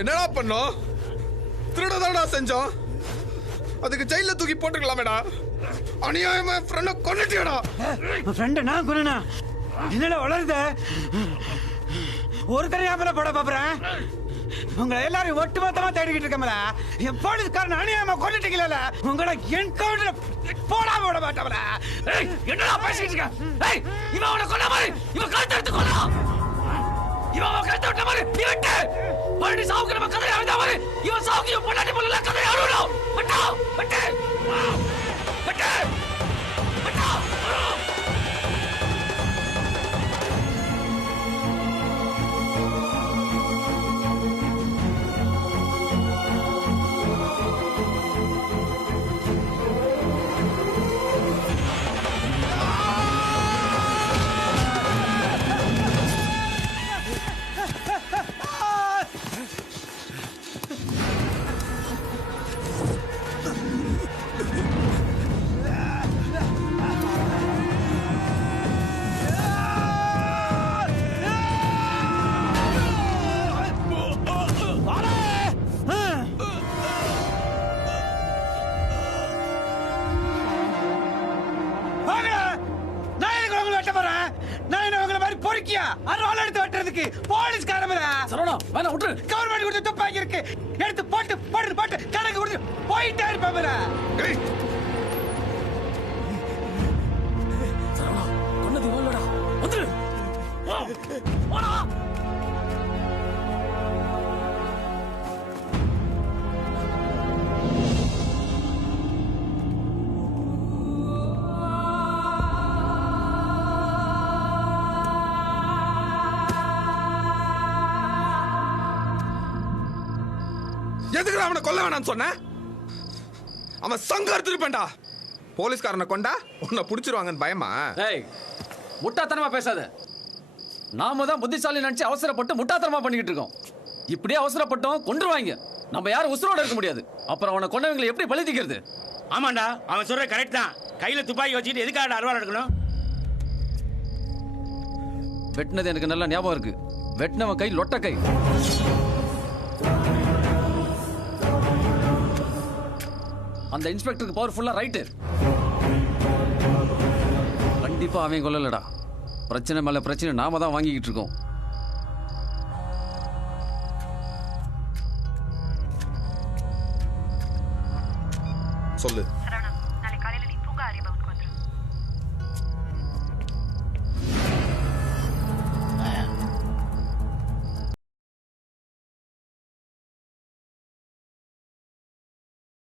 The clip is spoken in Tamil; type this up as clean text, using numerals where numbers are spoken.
என்னடா பண்ணோம்? திருடதாடா செஞ்சோம். அதுக்கு ஜெயில தூக்கி போட்டுக்கலாமேடா. அநியாயமா ஃப்ரெண்ட கொன்னுட்டியடா. ஃப்ரெண்ட நான் கொன்னனா? என்னடா வளருத? ஒரு தடவை போட பாக்குறேன். உங்களை எல்லாரும் ஒட்டுமொத்தமா தேடிக்கிட்டு இருக்கமல. என் போலீஸ்காரன் அநியாயமா கொன்னுட்டீங்களா? உங்களை என்கவுண்டர் போடாம விட மாட்டவல. என்னடா பேசிட்டு இருக்க? இவன் அவனை கொல்ல மாதிரி இவன் கழுத்தை எடுத்து கொல்லாம். இவன் அவன் கழுத்தை விட்ட மாதிரி நீ விட்டு பழனி சாவுக்கு நம்ம கதையை அழுதா மாதிரி இவன் சாவுக்கு இவன் பொண்டாட்டி போல கதையை அழுடணும். விட்டா விட்டு விட்டு விட்டா. எடுத்து போட்டு போட்டு போட்டு கணக்கு கொடுத்து போயிட்டே இருப்பேன். கொன்னது இவன்லடா. வந்துரு. போடா. எதுக்கு அவனை கொல்ல வேணாம்னு சொன்ன? அவன் சங்க எடுத்துருப்பேன்டா. போலீஸ்காரனை கொண்டா உன்னை புடிச்சிருவாங்கன்னு பயமா? ஏய், முட்டாத்தனமா பேசாத. நாம தான் புத்திசாலி நினைச்சு அவசரப்பட்டு முட்டாத்தனமா பண்ணிக்கிட்டு இருக்கோம். இப்படியே அவசரப்பட்டோம் கொன்றுவாங்க. நம்ம யாரும் உசுரோட இருக்க முடியாது. அப்புறம் அவனை கொண்டவங்களை எப்படி பழித்திக்கிறது? ஆமாண்டா, அவன் சொல்ற கரெக்ட் தான். கையில துப்பாக்கி வச்சுட்டு எதுக்காக அருவாள் எடுக்கணும்? வெட்டினது எனக்கு நல்லா ஞாபகம் இருக்கு. வெட்டினவன் கை லொட்ட கை. அந்த இன்ஸ்பெக்டருக்கு பவர்ஃபுல்லா ரைட்டு. கண்டிப்பா அவன் கொல்லலடா. பிரச்சனை மேல பிரச்சனை நாம தான் வாங்கிக்கிட்டு இருக்கோம். சொல்லு.